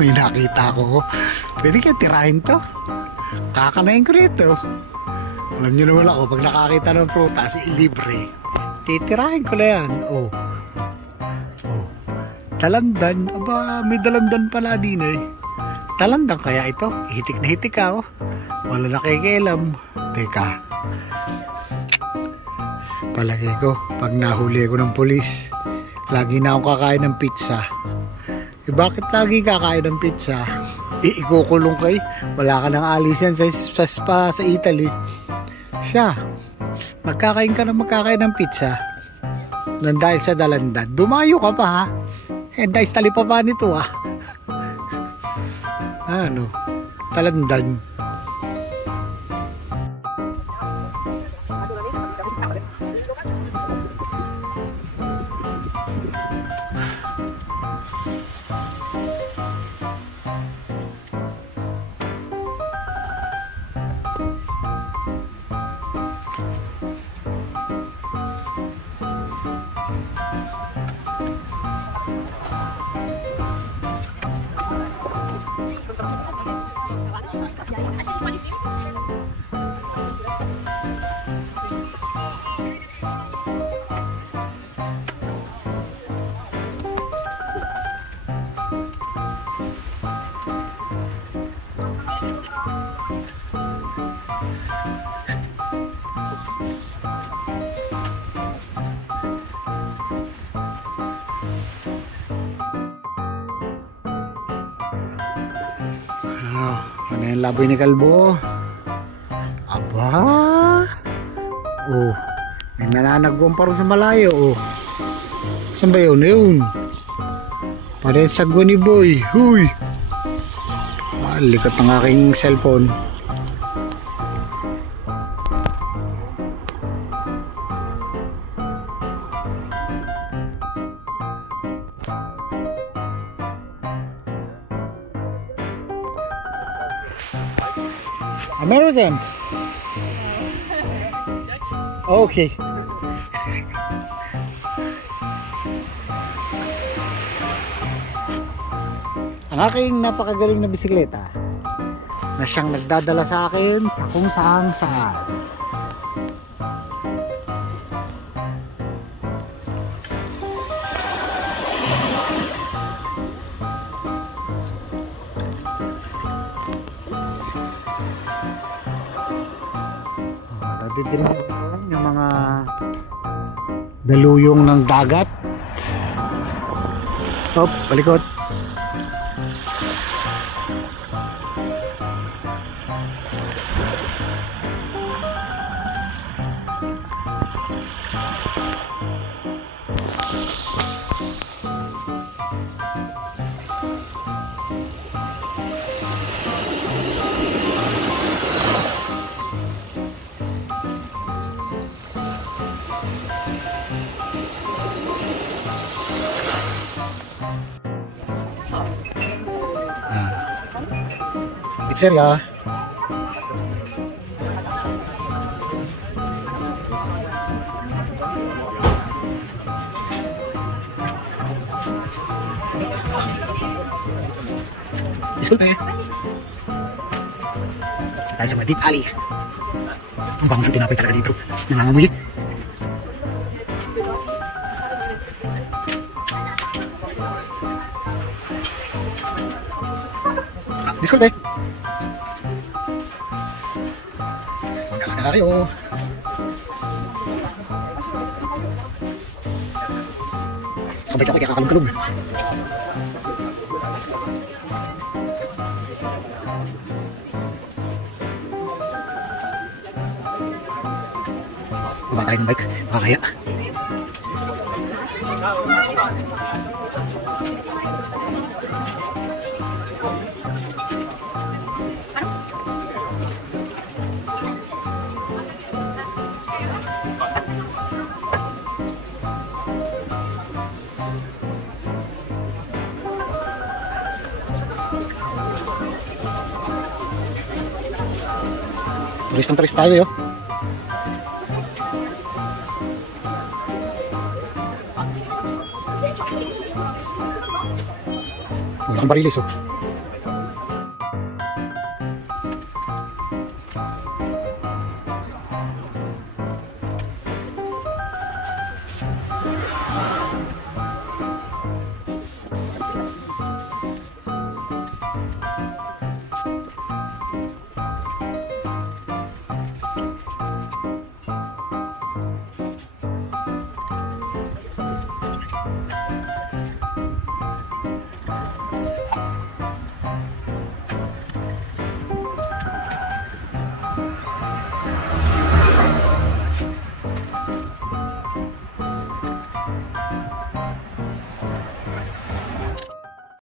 May nakita ko. Pwede kaya tirahin to. Kakanain ko rito. Alam nyo naman ako, pag nakakita ng prutas, libre. Titirahin ko na yan. Oh. Talandan. Aba, may dalandan pala din eh. Talandan kaya ito? Hitik na hitik ka, oh. Wala nakikialam. Teka. Palagay ko, pag nahuli ako ng pulis, lagi na ako kakain ng pizza. Eh bakit lagi kakain ng pizza? Ikukulong kay. Wala ka ng alis yan sa spa sa Italy. Siya, magkakain ka ng pizza. Nang dahil sa dalandan, dumayo ka pa ha. Eh dahil sa talipapa nito ha. Ano? Talandan. Ano yung laboy ni Kalbo? Aba! Oh, may nananagwang pa rin sa malayo. Oh. Saan ba yun? Yun. Parang sagwa ni Boy. Huy! Likat ng aking cellphone. Americans. Okay. Ang aking napakagaling na bisikleta na siyang nagdadala sa akin sa kung saan. Yung mga daluyong ng dagat. Hop, palikot. Pizzeria. Disculpe. Tayo sa mga deep alley. Ang bango yung tinapay talaga dito. Nangangamulit. Disculpe. Magkakala kayo. Kabait ako kaya kakalog-kalog. Baba tayo ng bike. Makakaya. Turis tayo yun. Ang barilis oh.